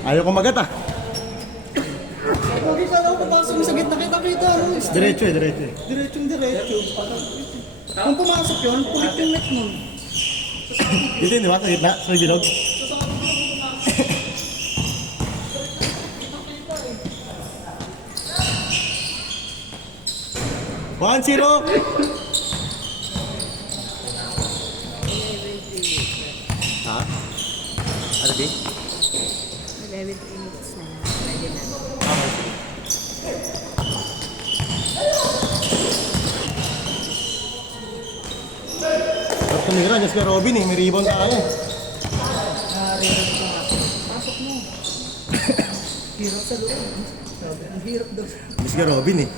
Ayaw ko magat ah. Hindi ka daw pumasok sa gitna kita dito. Diretso eh, diretso eh. Diretso. Kung pumasok yun, pulit yung net nun. Dito yun, di ba? Sa gitna, sa bilog. One, zero. Ha? Ano di? 11 minutes na lang. Pwede na. Tapos tumira, Diyos ka Robin eh. May rebound tayo eh. Pasok mo. Hirap sa loob. Ang hirap daw. Diyos ka Robin eh.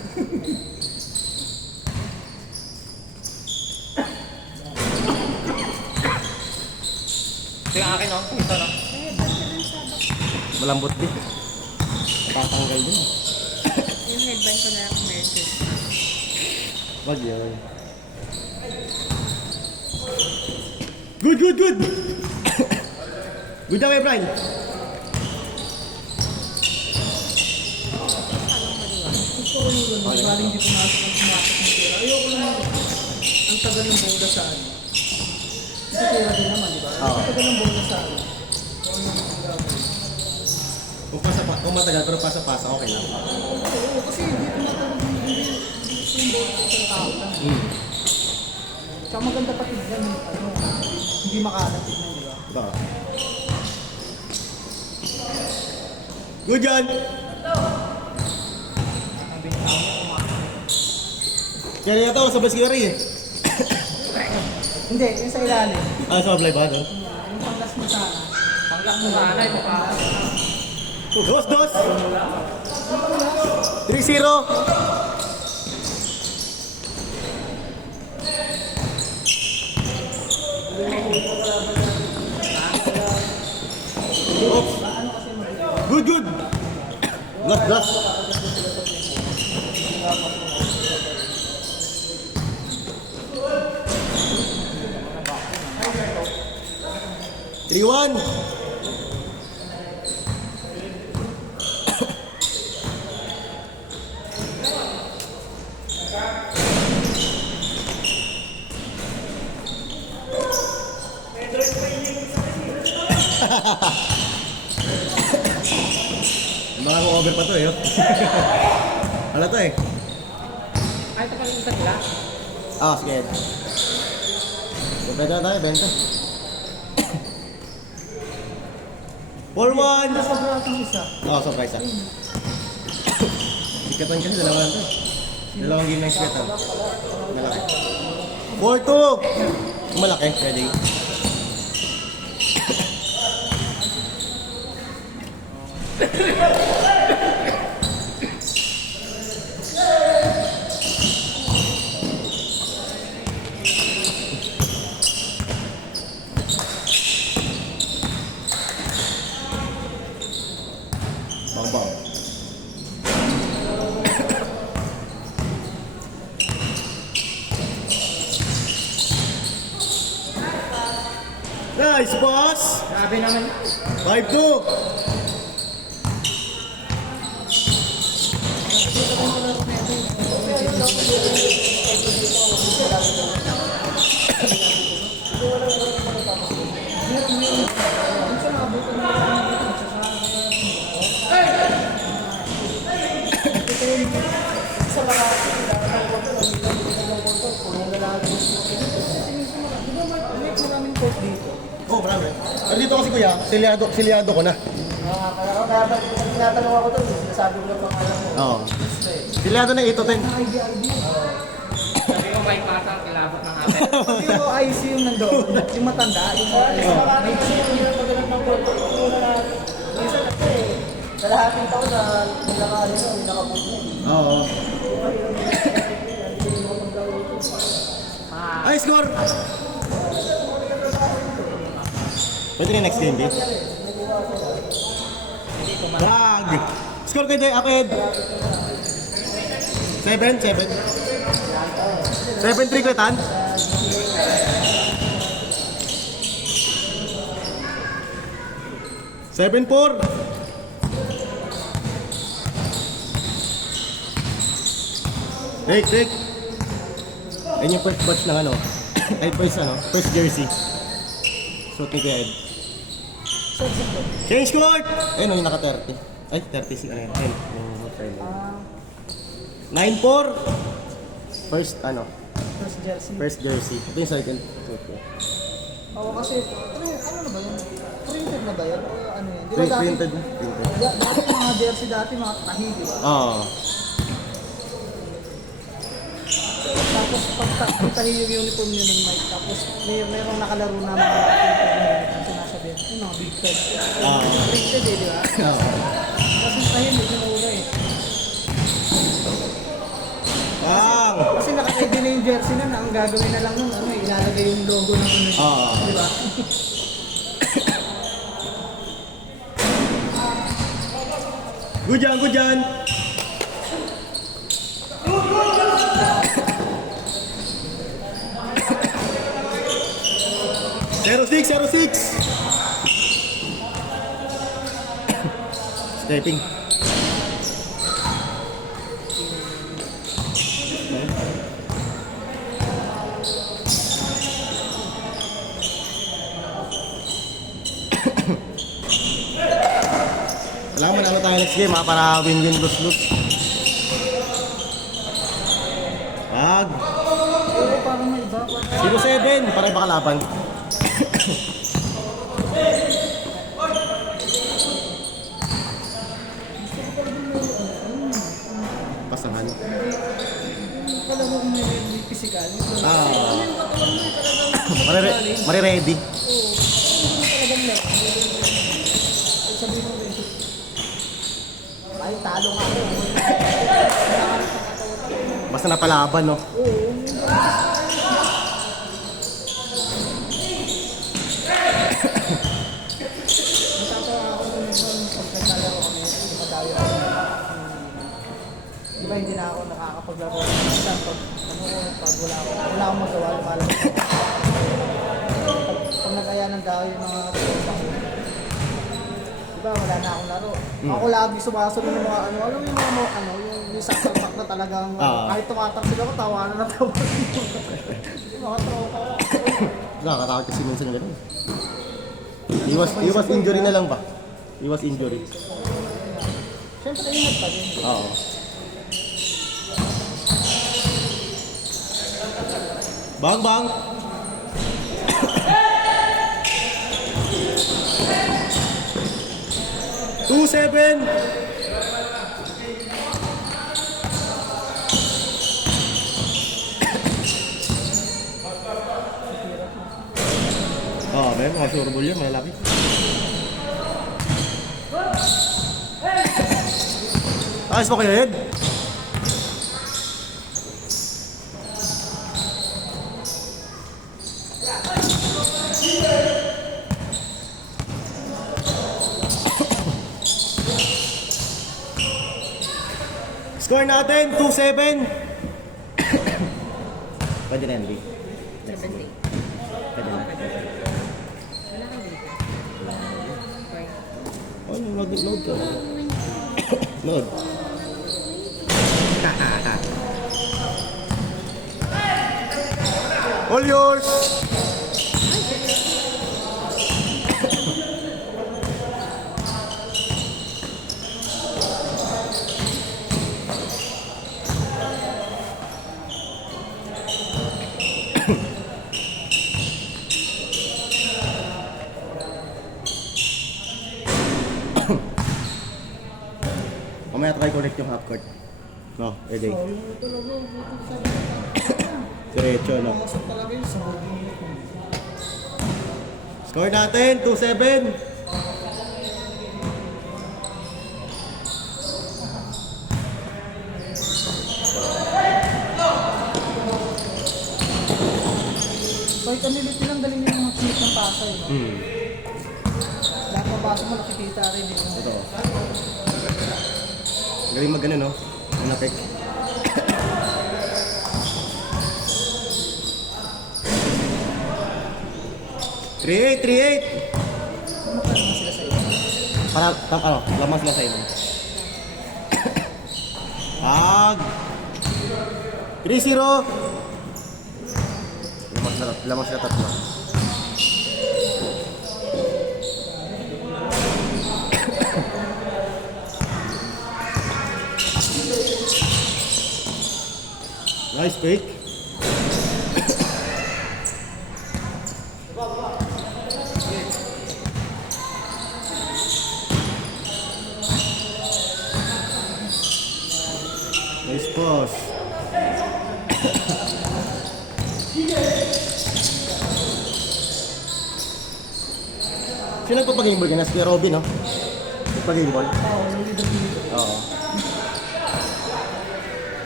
Ito yung akin, no? Ito, no? Malambot din. Tatanggal din. Yung headband ko na lang meron. Wag yun. Good, good, good! Good job, Brian. Gusto ko yun. Galing dito pumasok ng tira. Ayoko lang. Ang tagal ng bola sa ano. Sa tira din naman, di ba? Ang tagal ng bola sa ano. Kung matagal pero pasa-pasa, okay lang. Oo, kasi hindi tumatawag yung bola sa isang tao lang. Tsaka maganda pa tignan yung ano. Hindi makalat tignan, di ba? Diba? Good, John! Kaya na ito, sabay si Gary eh. Hindi, yung sa ilalim. Ah, sa apply ba? No? Yung panggas mo sana. Panggas mo sana, ito pa. Dos, dos! 3-0! Good, good! Blast, blast! Three, one! Mga over pa to eh. Wala to eh. Ay, ito pa rin isa nila. Ah, sige. Pwede na tayo, benta. 4-1! Sobra atang isa. Oo, surprise ah. Sikatan kasi, dalawa lang to eh. Dalawang game na yung sikatan. Malaki. 4-2! Malaki, pwede. Bang-bang. Nice pass! Grabe naman. 5-2! Oh, marami. Pero dito kasi kuya, silyado ko na. Kaya tinatanong ako doon, sinasabi ko lang pangalan mo. Oo. Silyado na ito, Ten. Sabi ko kay Pata, kilabot ng hapon. Yung IC yung nandoon, yung matanda, yung may IC yung pagdalang ng kwento. Minsan kasi, kalahating taon na nilakarin na, nilakabuti. Oo. Ay, score! Pwede na next game, Dave. Drag! Score kayo, Dave. Akid. 7-3 kwetan. 7-4. Rick. Ayun yung first batch ng ano. Ay, first jersey. Suot ni Kuya Ed. Change court! Ayun, yung naka-30. Ay, 30 ano yun. Ayun, yung hotel. 9-4. First jersey. First jersey. Ito yung second suot ko. Oo, kasi, ano na ba yun? Printed na ba yun? O ano yan? Di ba dati? Printed. Dati mga jersey dati, mga tahi, di ba? Oo. Tapos pag tahi yung uniform nyo ng Mike, tapos mayroong nakalaro na mga printed na yung sinasabihan. Yung mga big fed. Printed eh, di ba? Oo. Kasi tahi, medyo mura eh. Kasi naka-ready na yung jersey na, ang gagawin na lang nun, ilalagay yung logo ng ano. Di ba? Good yan. 06. Stepping. Wala, manalo tayo next game ha, para win-win, lose-lose. Wag. Oo, parang may iba. 0-7, para iba kalaban. Pasahan. Kala mo kung may physical. Mare-ready. Talagang left. Sabihin mo rin. Ay, talo nga ako. Basta napalaban, no? Oo. Natatawa ako nung pagkakalaro kami. Dumadali ako. Di ba hindi na ako nakakapaglaro? Minsan pag wala akong magawa, lumalabas ako. Pag nag-aya ng daw yung mga tropa ko. Diba, wala na akong laro. Ako lagi sumasunod ng mga alam mo yung mga yung sasapak na talagang kahit tumataksil ako, tawanan na tawanan. Mga tropa ko. Nakakatakot kasi minsan yung ganun. Iwas injury na lang ba? Iwas injury. Siyempre, ingat pa din. Oo. Bang! 2-7. May mga sureball yun, malalaki. Ayos mo kayo, Ed? Score natin, 2-7. Pwede na, Andy. 70. Pwede na. Wala kang dito. Oh, load ka. Load. All yours! Mamaya try connect yung half court. No, ready. Diretso, no? Talaga yung sabog. Score natin, 2-7. Kahit ang lilit nilang galing yung mga smith ng pasa eh. Lahat ng pasa mo nakikita rin eh. Ito. Galing mag-ano, no? Manapik. Ano 3-8. naman sila sa iyo? Lamang sila sa ilong. Ag! 3-0! Lamang sila tatlo. Nice fake. Nice push. Sino nagpapagame ball ka na? Si Robin, no? Nagpapagame ball? Oo, yung leader dito. Oo.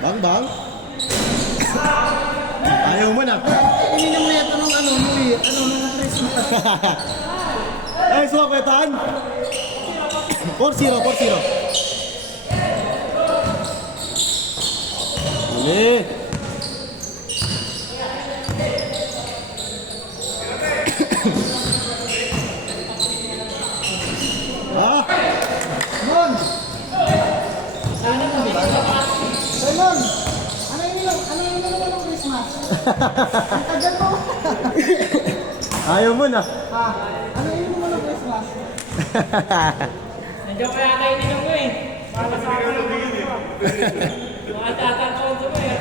Bang, bang. Ayaw mo na. Ininom na ito nung nung Christmas. Ay, suwaketan. 4-0, 4-0. Huli. Ah! Mon! Simon! Ano yung naman ng Christmas? Ang tagal mo! Ayaw mo na. Ha? Ano yung naman ng Christmas? Nandiyan pa yata yung ninong mo eh. Para sa akin ang mga mga tatakot mo eh.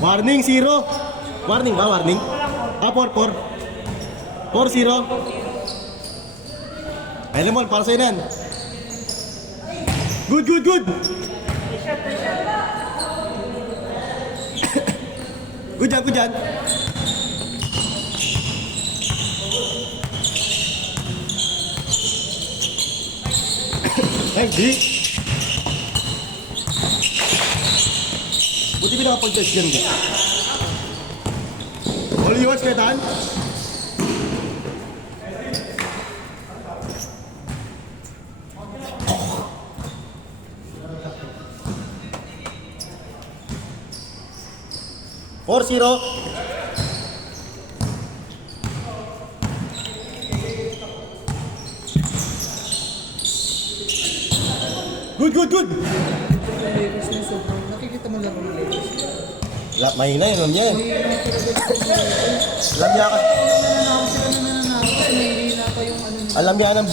Warning, 0. Warning ba? Warning? Ah, 4-4. 4-0. Ay, lemon, para sa'yo yan. Good, good, good. Good yan, good yan. Ay, di. Buti pinakapag-test yan. All yours, Ketan. Four, 0. Good, good, good. Lakers na sobrang nakikita mo lang ng Lakers. Mahina yun, alam niya. May mga talaga Alam niya ka. nananakot sila na nananakot kasi nahihina pa yung ano nila. Alam niya ng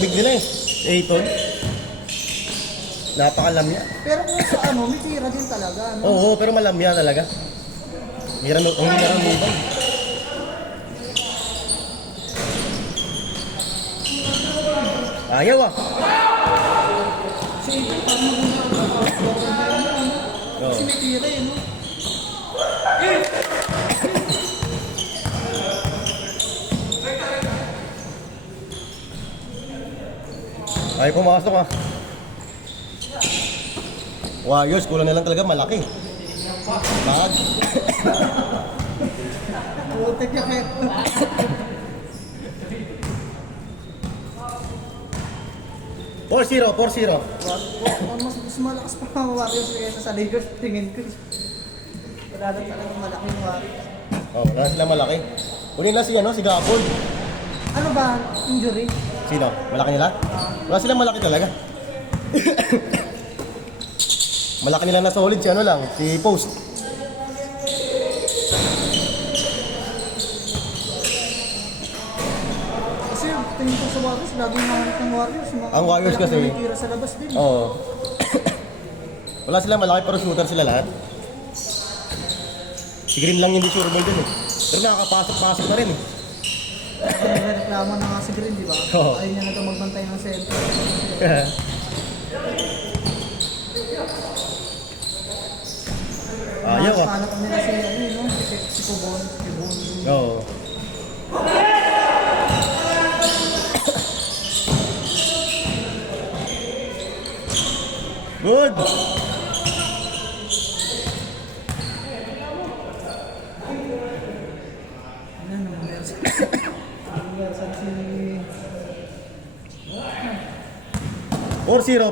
big nila eh. Ayton. Napakalam niya. Pero kung sa may tira din talaga. Ano? Oo, pero malam niya talaga. Hindi na mubang. Ayaw ah. Kasi parang maganda kasi may tira eh, no? Ay, pumasok ah. Warriors, kulang na lang talaga malaki. Bag. Putik niya kaya. Four zero. Mas malakas pa ang Warriors kaysa sa Lakers, tingin ko. Wala na talaga malaki yung Warriors. Oh, wala na sila malaki. Kunin na si Gapold. Ano ba, injury? Sino? Malaki nila? Wala silang malaki talaga. Malaki nila na solid si Post. Kasi tingin ko sa Warriors, laging nahanap ng Warriors. Ang Warriors kasi- may tira sa labas din. Oo. Wala silang malaki pero shooter sila lahat. Si Green lang hindi sure ball dun eh. Pero nakakapasok na rin eh. Nagreklamo na nga si Green, di ba? Oo. Ayaw niya na magbantay ng center. Ayaw ah. Hanap nila si Pubon. Oo. Good! Ano, Nelson? Nelson si... 4-0.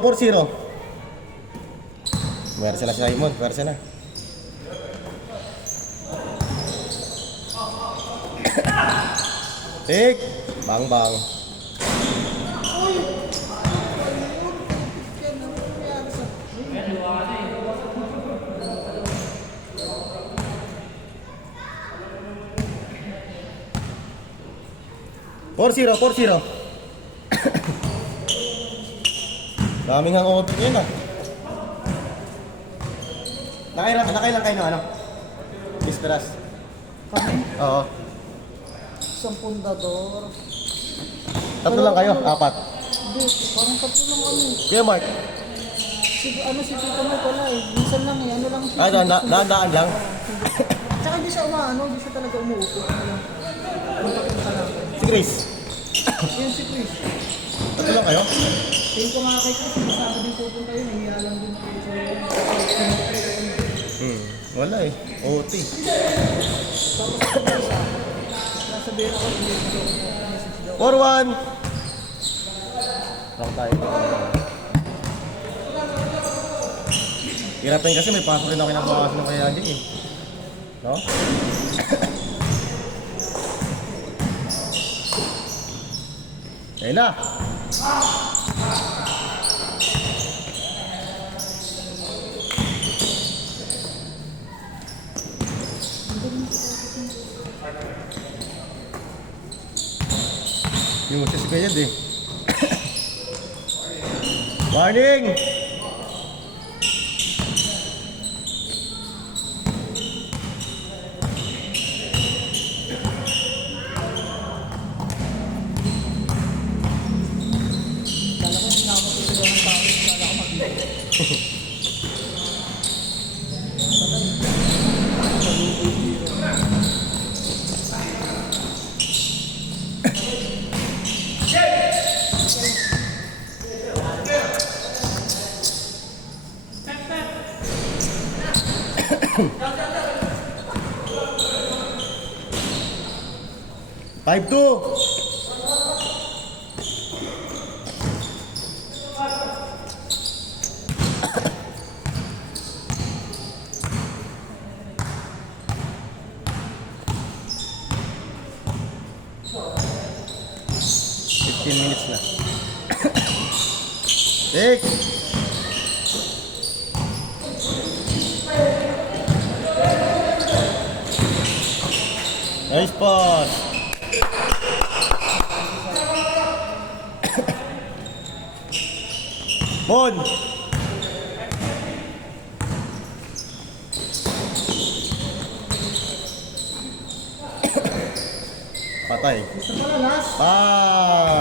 Mersa na si Simon, mersa na. Take. Bang bang. Uy! Yan, ano nangyari sa... Four zero. Daming ang open yun ah. Nakailan kayo ng ano? Bisperas. Kami, Oo. isang pundador. Tatlo lang kayo? Apat? Hindi, parang tatlo lang kami. Kuya Mark? Si Tito mo pala eh. Minsan lang eh, ano lang siya. Ah, daan lang. Tsaka hindi siya hindi siya talaga umuupo. Ano lang. Punta lang. Si Chris? Yan si Chris. Tatlo lang kayo? Tingin ko nga kay Chris, masama din pupunta yun. Nahiya lang din kayo sa Wala eh. OT. Tapos sa isa, nasabihin ako, message daw. 4-1! Lang tayo. Hirapan kasi may pasok rin ako kinabukasan ng kaya din eh. No? Ayun na! Yung kasi kaya eh. Warning! Kala ko sinamatuloy ng tao, kala ko mag-ibig. Five two. Minutes na. Six. Nice pass. Bon. Patay. Gusto pala last. Ah.